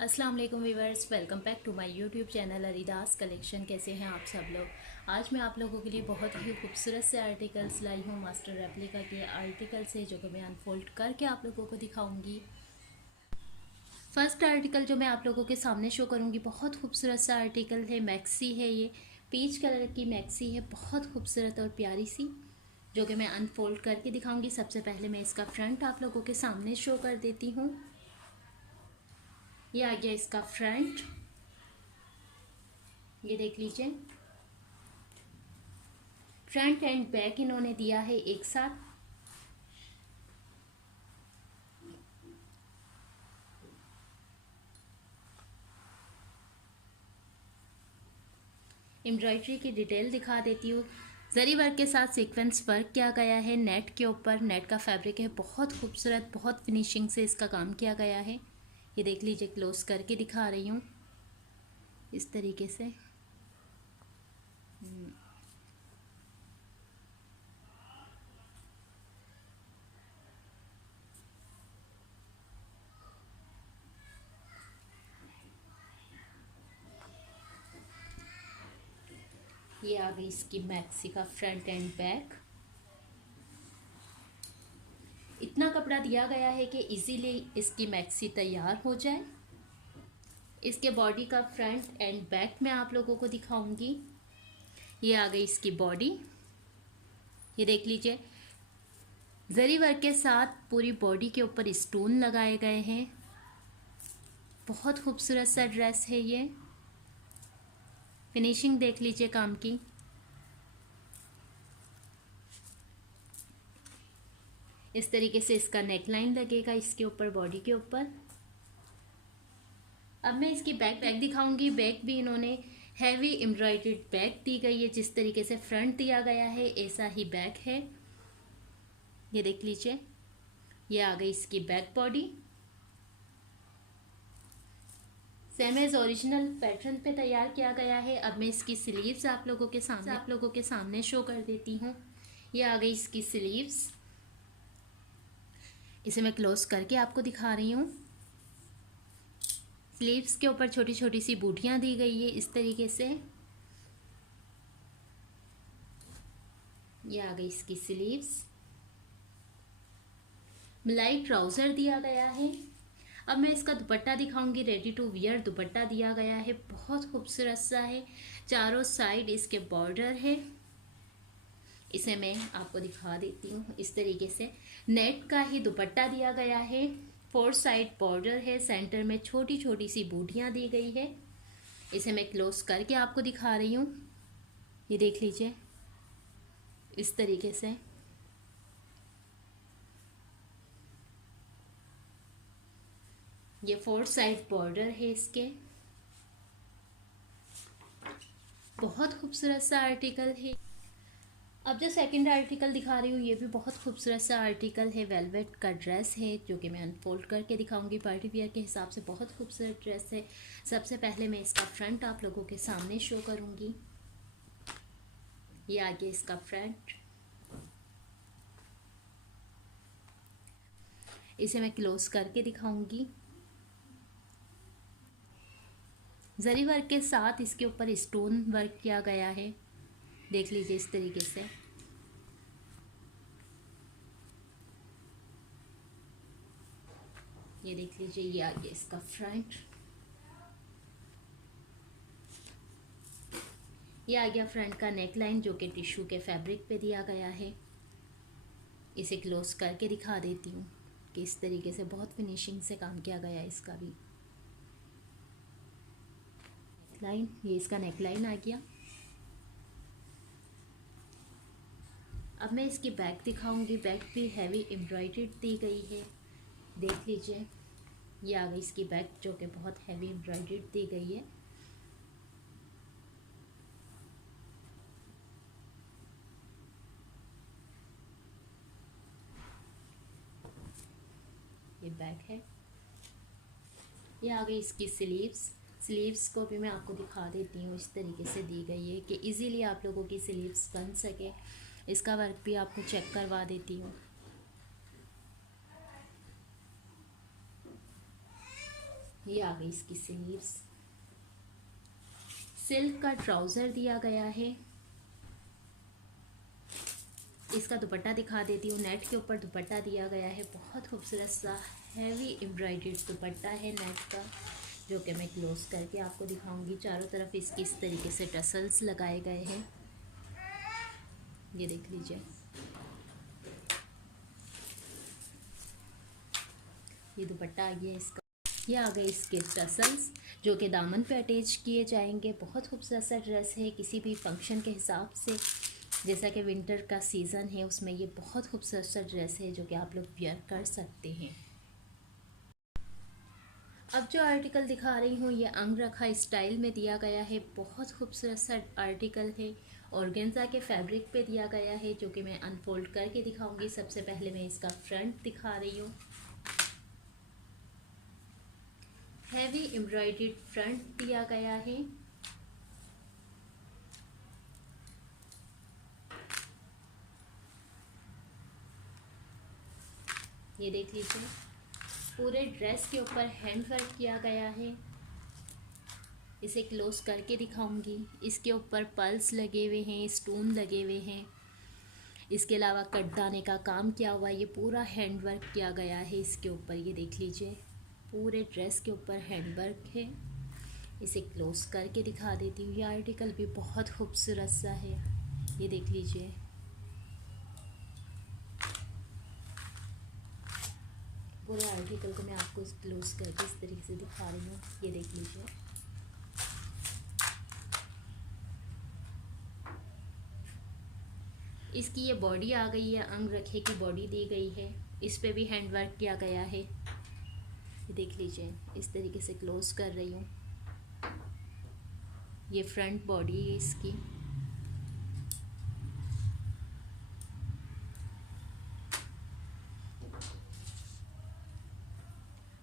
अस्सलाम वालेकुम viewers, welcome back to my YouTube channel Aridas collection. कैसे हैं आप सब लोग। आज मैं आप लोगों के लिए बहुत ही खूबसूरत से आर्टिकल्स लाई हूँ मास्टर रेप्लिका के आर्टिकल से, जो कि मैं अनफोल्ड करके आप लोगों को दिखाऊंगी। फर्स्ट आर्टिकल जो मैं आप लोगों के सामने शो करूंगी, बहुत खूबसूरत सा आर्टिकल है। मैक्सी है, ये पीच कलर की मैक्सी है, बहुत खूबसूरत और प्यारी सी, जो कि मैं अनफोल्ड करके दिखाऊंगी। सबसे पहले मैं इसका फ्रंट आप लोगों के सामने शो कर देती हूँ। ये आ गया इसका फ्रंट, ये देख लीजिए। फ्रंट एंड बैक इन्होंने दिया है एक साथ। एम्ब्रॉयडरी की डिटेल दिखा देती हूँ। जरी वर्क के साथ सीक्वेंस वर्क किया गया है नेट के ऊपर। नेट का फैब्रिक है, बहुत खूबसूरत, बहुत फिनिशिंग से इसका काम किया गया है। ये देख लीजिए, क्लोज करके दिखा रही हूँ इस तरीके से। ये आ गई इसकी मैक्सी का फ्रंट एंड बैक। इतना कपड़ा दिया गया है कि इजीली इसकी मैक्सी तैयार हो जाए। इसके बॉडी का फ्रंट एंड बैक मैं आप लोगों को दिखाऊंगी। ये आ गई इसकी बॉडी, ये देख लीजिए। जरी वर्क के साथ पूरी बॉडी के ऊपर स्टोन लगाए गए हैं। बहुत खूबसूरत सा ड्रेस है ये। फिनिशिंग देख लीजिए काम की। इस तरीके से इसका नेकलाइन लगेगा इसके ऊपर, बॉडी के ऊपर। अब मैं इसकी बैक दिखाऊंगी। बैक भी इन्होंने हैवी एम्ब्रॉयडर्ड बैक दी गई है। जिस तरीके से फ्रंट दिया गया है ऐसा ही बैक है, ये देख लीजिए। ये आ गई इसकी back body. Same as original pattern पे तैयार किया गया है। अब मैं इसकी स्लीव्स आप लोगों के सामने शो कर देती हूँ। ये आ गई इसकी स्लीव्स, इसे मैं क्लोज करके आपको दिखा रही हूँ। स्लीव्स के ऊपर छोटी छोटी सी बूटियां दी गई है इस तरीके से। ये आ गई इसकी स्लीव्स। मलाई ट्राउजर दिया गया है। अब मैं इसका दुपट्टा दिखाऊंगी। रेडी टू वियर दुपट्टा दिया गया है, बहुत खूबसूरत सा है। चारों साइड इसके बॉर्डर है। इसे मैं आपको दिखा देती हूँ इस तरीके से। नेट का ही दुपट्टा दिया गया है। 4 साइड बॉर्डर है, सेंटर में छोटी छोटी सी बूटियां दी गई है। इसे मैं क्लोज करके आपको दिखा रही हूँ। ये देख लीजिए इस तरीके से। ये 4 साइड बॉर्डर है इसके। बहुत खूबसूरत सा आर्टिकल है। अब जो सेकंड आर्टिकल दिखा रही हूँ, ये भी बहुत खूबसूरत सा आर्टिकल है। वेलवेट का ड्रेस है, जो कि मैं अनफोल्ड करके दिखाऊंगी। पार्टी वियर के हिसाब से बहुत खूबसूरत ड्रेस है। सबसे पहले मैं इसका फ्रंट आप लोगों के सामने शो करूंगी। ये आगे इसका फ्रंट, इसे मैं क्लोज करके दिखाऊंगी। जरी वर्क के साथ इसके ऊपर स्टोन वर्क किया गया है, देख लीजिए इस तरीके से। ये देख लीजिए, ये आगे इसका फ्रंट। ये आ गया फ्रंट का नेकलाइन, जो कि टिश्यू के फैब्रिक पे दिया गया है। इसे क्लोज करके दिखा देती हूँ कि इस तरीके से बहुत फिनिशिंग से काम किया गया है इसका भी। नेकलाइन, ये इसका नेकलाइन आ गया। अब मैं इसकी बैक दिखाऊंगी। बैक भी हैवी एम्ब्रॉयडर्ड दी गई है, देख लीजिए। ये आ गई इसकी बैक, जो कि बहुत हैवी एम्ब्रॉयडर्ड दी गई है। ये बैक है। ये आ गई इसकी स्लीव्स। स्लीव्स को भी मैं आपको दिखा देती हूँ। इस तरीके से दी गई है कि इजीली आप लोगों की स्लीव्स बन सके। इसका वर्क भी आपको चेक करवा देती हूँ। ये आ गई इसकी स्लीव्स। सिल्क का ट्राउज़र दिया गया है। इसका दुपट्टा दिखा देती हूँ। नेट के ऊपर दुपट्टा दिया गया है, बहुत खूबसूरत सा हैवी एम्ब्रॉयडर्ड दुपट्टा है नेट का, जो कि मैं क्लोज करके आपको दिखाऊंगी। चारों तरफ इसकी इस तरीके से टसल्स लगाए गए हैं, ये देख लीजिए। ये दुपट्टा आ गया इसका। ये आ गए इसके टसल्स, जो कि दामन पे अटैच किए जाएंगे। बहुत खूबसूरत सा ड्रेस है, किसी भी फंक्शन के हिसाब से, जैसा कि विंटर का सीज़न है उसमें ये बहुत खूबसूरत सा ड्रेस है जो कि आप लोग वेयर कर सकते हैं। अब जो आर्टिकल दिखा रही हूँ ये अंगरखा स्टाइल में दिया गया है। बहुत खूबसूरत सा आर्टिकल है, ऑर्गेन्जा के फैब्रिक पे दिया गया है, जो कि मैं अनफोल्ड करके दिखाऊंगी। सबसे पहले मैं इसका फ्रंट दिखा रही हूँ। हैवी एम्ब्रॉयडर्ड फ्रंट दिया गया है। ये देख लीजिए, पूरे ड्रेस के ऊपर हैंड वर्क किया गया है। इसे क्लोज करके दिखाऊंगी। इसके ऊपर पल्स लगे हुए हैं, स्टोन लगे हुए हैं। इसके अलावा कटदाने का काम किया हुआ, ये पूरा हैंड वर्क किया गया है इसके ऊपर। ये देख लीजिए, पूरे ड्रेस के ऊपर हैंड वर्क है। इसे क्लोज करके दिखा देती हूँ। ये आर्टिकल भी बहुत खूबसूरत सा है, ये देख लीजिए। पूरे आर्टिकल को मैं आपको क्लोज करके इस तरीके से दिखा रही हूँ, ये देख लीजिए। इसकी ये बॉडी आ गई है, अंगरखे की बॉडी दी गई है। इस पे भी हैंड वर्क किया गया है, ये देख लीजिए। इस तरीके से क्लोज कर रही हूँ। ये फ्रंट बॉडी है इसकी।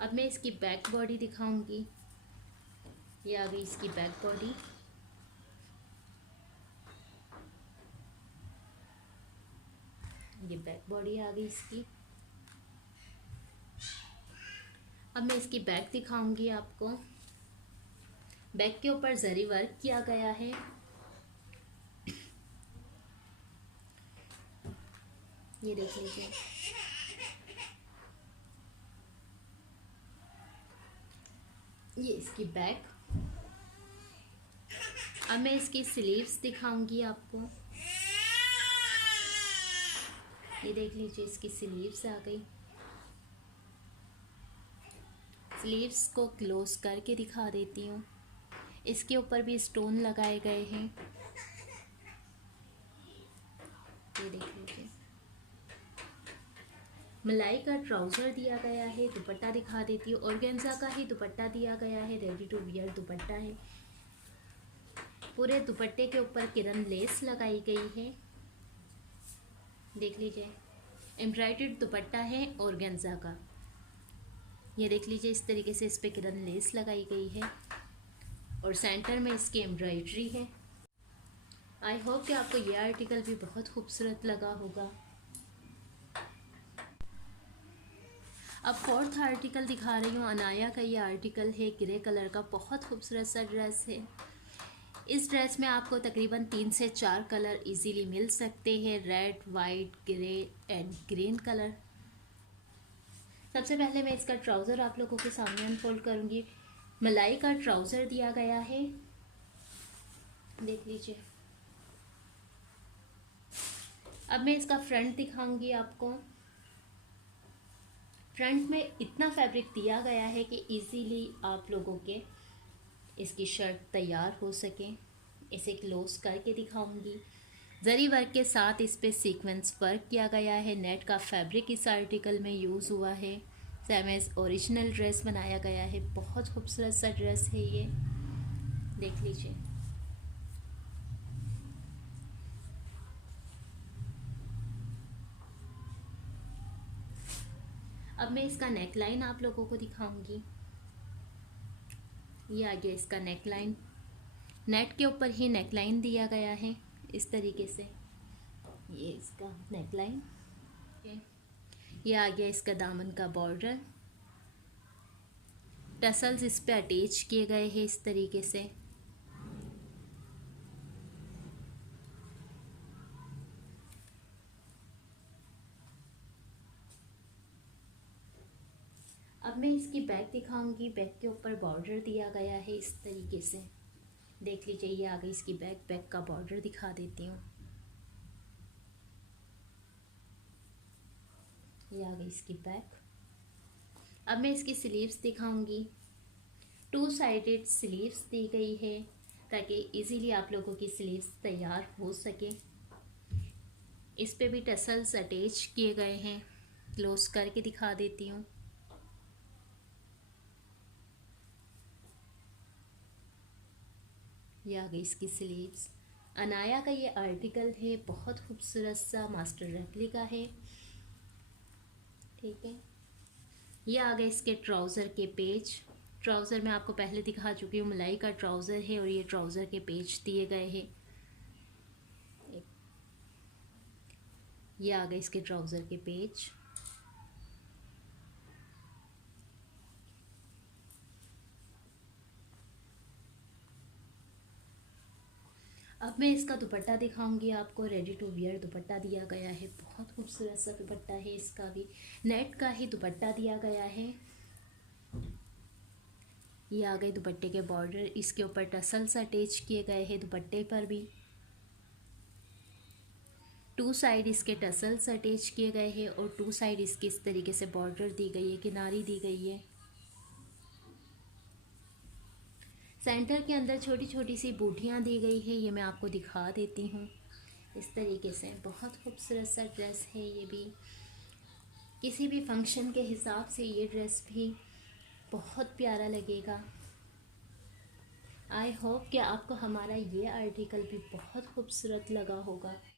अब मैं इसकी बैक बॉडी दिखाऊंगी। ये आ गई इसकी बैक बॉडी। ये बैक बॉडी आ गई इसकी। अब मैं इसकी बैक दिखाऊंगी आपको। बैक के ऊपर जरी वर्क किया गया है। ये देख लीजिए, ये इसकी बैक। अब मैं इसकी स्लीव्स दिखाऊंगी आपको। ये देख लीजिए, इसकी स्लीव्स आ गई। स्लीव्स को क्लोज करके दिखा देती हूँ। इसके ऊपर भी स्टोन लगाए गए हैं, ये देख लीजिए। मलाई का ट्राउज़र दिया गया है। दुपट्टा दिखा देती हूँ। ऑर्गेन्जा का ही दुपट्टा दिया गया है, रेडी टू वियर दुपट्टा है। पूरे दुपट्टे के ऊपर किरण लेस लगाई गई है, देख लीजिए। एम्ब्रॉयडर्ड दुपट्टा है ऑर्गेन्जा का, ये देख लीजिए। इस तरीके से इस पे किरण लेस लगाई गई है और सेंटर में इसकी एम्ब्रॉयडरी है। आई होप कि आपको ये आर्टिकल भी बहुत खूबसूरत लगा होगा। अब फोर्थ आर्टिकल दिखा रही हूँ। अनाया का ये आर्टिकल है, ग्रे कलर का, बहुत खूबसूरत सा ड्रेस है। इस ड्रेस में आपको तकरीबन 3 से 4 कलर इजीली मिल सकते हैं, red, white, grey and green colour. सबसे पहले मैं इसका ट्राउज़र आप लोगों के सामने अनफोल्ड करूँगी। मलाई का ट्राउज़र दिया गया है, देख लीजिए। अब मैं इसका फ्रंट दिखाऊंगी आपको। फ्रंट में इतना फैब्रिक दिया गया है कि इजीली आप लोगों के इसकी शर्ट तैयार हो सके। इसे क्लोज करके दिखाऊंगी। जरी वर्क के साथ इस पे सीक्वेंस वर्क किया गया है। नेट का फैब्रिक इस आर्टिकल में यूज़ हुआ है। सेम एज ओरिजिनल ड्रेस बनाया गया है। बहुत खूबसूरत सा ड्रेस है ये, देख लीजिए। अब मैं इसका नेक लाइन आप लोगों को दिखाऊंगी। ये आ गया इसका नेक लाइन। नेट के ऊपर ही नेक लाइन दिया गया है इस तरीके से। ये इसका नेक लाइन, ये आ गया इसका दामन का बॉर्डर। टसल्स इस पे अटैच किए गए हैं इस तरीके से। अब मैं इसकी बैक दिखाऊंगी। बैक के ऊपर बॉर्डर दिया गया है इस तरीके से, देख लीजिए। ये आ गई इसकी बैक। बैक का बॉर्डर दिखा देती हूँ। ये आ गई इसकी बैक। अब मैं इसकी स्लीव्स दिखाऊंगी। 2 साइडेड स्लीव्स दी गई है ताकि इजीली आप लोगों की स्लीव्स तैयार हो सके। इस पे भी टसल्स अटैच किए गए हैं। क्लोज करके दिखा देती हूँ। ये आ गई इसकी स्लीव्स। अनाया का ये आर्टिकल है, बहुत खूबसूरत सा मास्टर रेप्लिका है। ठीक है। ये आ गए इसके ट्राउज़र के पेज। ट्राउज़र मैं आपको पहले दिखा चुकी हूँ, मलाई का ट्राउज़र है और ये ट्राउज़र के पेज दिए गए हैं। ये आ गए इसके ट्राउज़र के पेज। अब मैं इसका दुपट्टा दिखाऊंगी आपको। रेडी टू वियर दुपट्टा दिया गया है। बहुत खूबसूरत सा दुपट्टा है। इसका भी नेट का ही दुपट्टा दिया गया है। ये आ गए दुपट्टे के बॉर्डर। इसके ऊपर टसल्स अटैच किए गए हैं दुपट्टे पर भी। 2 साइड इसके टसल्स अटैच किए गए हैं और 2 साइड इसकी इस तरीके से बॉर्डर दी गई है, किनारी दी गई है। सेंटर के अंदर छोटी छोटी सी बूटियाँ दी गई है। ये मैं आपको दिखा देती हूँ इस तरीके से। बहुत खूबसूरत सा ड्रेस है ये भी। किसी भी फंक्शन के हिसाब से ये ड्रेस भी बहुत प्यारा लगेगा। आई होप कि आपको हमारा ये आर्टिकल भी बहुत खूबसूरत लगा होगा।